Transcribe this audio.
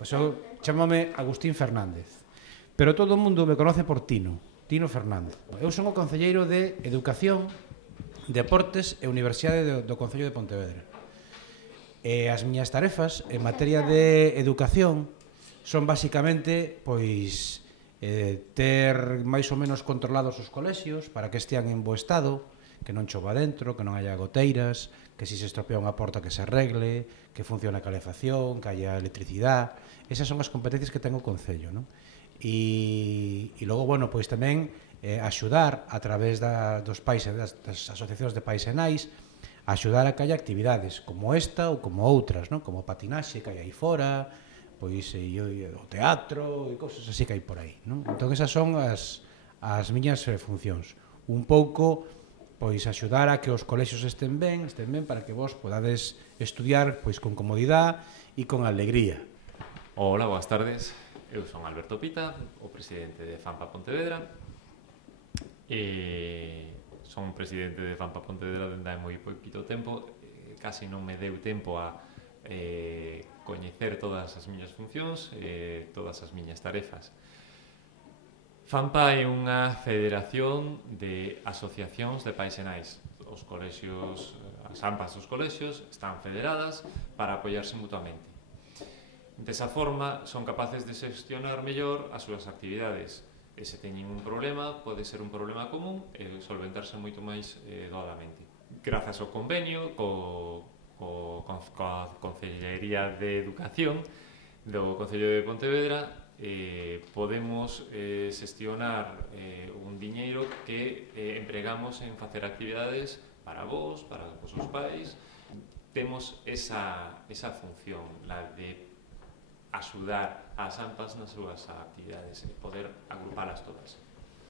Pois eu chámame Agustín Fernández, pero todo o mundo me conoce por Tino Fernández. Eu son o concelleiro de Educación, Deportes e Universidade do Concello de Pontevedra. E as miñas tarefas en materia de educación son basicamente pois ter máis ou menos controlados os colexios para que estean en bo estado, que non chova dentro, que non haya goteiras, que se estropea unha porta que se arregle, que funcione a calefacción, que haya electricidade. Esas son as competencias que ten o Concello, non? E logo, bueno, pois tamén axudar a través dos pais e das asociacións de pais e nais, axudar a que haya actividades como esta ou como outras, non? Como patinaxe que hai aí fora, pois o teatro e cousas así que hai por aí, non? Entón esas son as miñas funcións. Un pouco pois axudar a que os colexios estén ben para que vos podades estudiar pois con comodidade e con alegría. Hola, boas tardes. Eu son Alberto Pita, o presidente de FAMPA Pontevedra. Son presidente de FAMPA Pontevedra dende hai moi poquito tempo. Casi non me deu tempo a coñecer todas as miñas funcións e todas as miñas tarefas. FAMPA é unha federación de asociacións de pais e nais. Os colexios, as AMPAs dos colexios están federadas para apoiarse mutuamente. Desa forma, son capaces de xestionar mellor as súas actividades. E se teñen un problema, pode ser un problema común e solventarse moito máis doadamente. Grazas ao convenio coa Concellería de Educación do Concello de Pontevedra, podemos xestionar un diñeiro que empregamos en facer actividades para vos, para os vosos pais. Temos esa función, la de axudar ás AMPAs nas súas actividades e poder agrupalas todas.